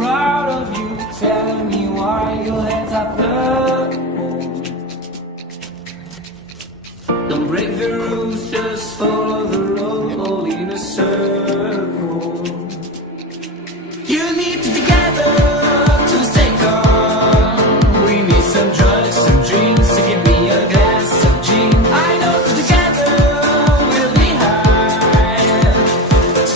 proud of you. Telling me why your hands are purple. Don't break the rules, just follow the road, all in a circle. You need to together to stay calm. We need some drugs, some drinks, to give me a glass of gin. I know together we'll be high.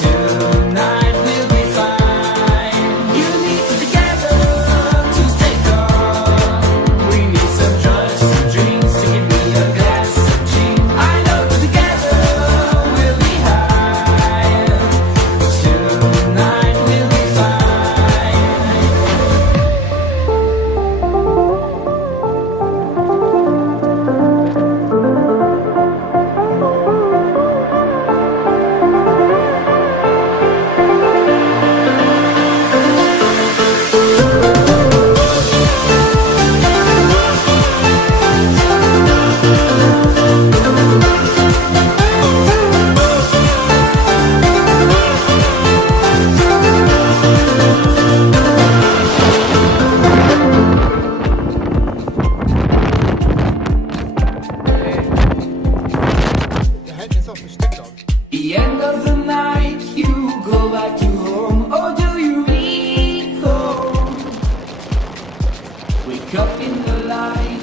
Tonight we'll be fine. You need to together to stay calm. We need some drugs, some drinks, to give me a glass of gin. I know together we'll be high. Tonight we'll be fine. Der hält jetzt auf bestimmt auf. The end of the night, you go back to home, or do you recall? Wake up in the light,